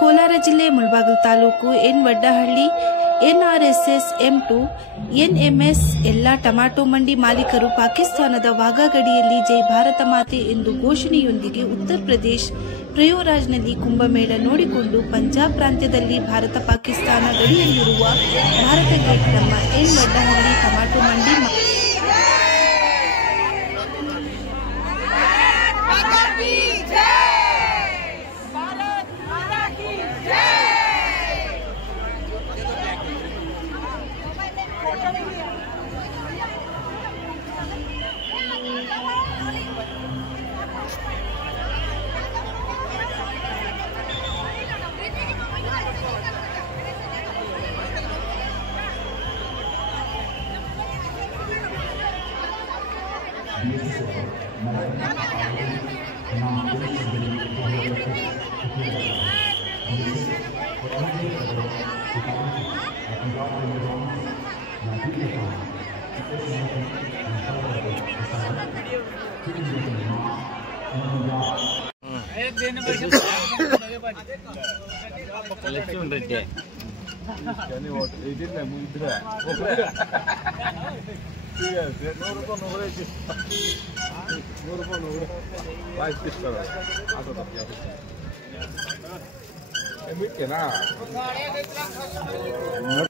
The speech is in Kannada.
ಕೋಲಾರ ಜಿಲ್ಲೆ Mulbagal taluk N Vaddahalli NRSS M2 NMS ಎಲ್ಲ ಟೊಮ್ಯಾಟೊ ಮಂಡಿ ಮಾಲೀಕರು ಪಾಕಿಸ್ತಾನದ ವಾಘಾ ಗಡಿಯಲ್ಲಿ ಜೈ ಭಾರತ ಮಾತೆ ಎಂದು ಘೋಷಣೆಯೊಂದಿಗೆ ಉತ್ತರ ಪ್ರದೇಶ ಪ್ರಯಾಗ್ರಾಜ್ನಲ್ಲಿ ಕುಂಭಮೇಳ ನೋಡಿಕೊಂಡು ಪಂಜಾಬ್ ಪ್ರಾಂತ್ಯದಲ್ಲಿ ಭಾರತ ಪಾಕಿಸ್ತಾನ ಗಡಿಯಲ್ಲಿರುವ ಭಾರತ ಗೇಟ್ ನಮ್ಮ ಎನ್ ವಡ್ಡಹಳ್ಳಿ ಟೊಮ್ಯಾಟೊ ಮಂಡಿ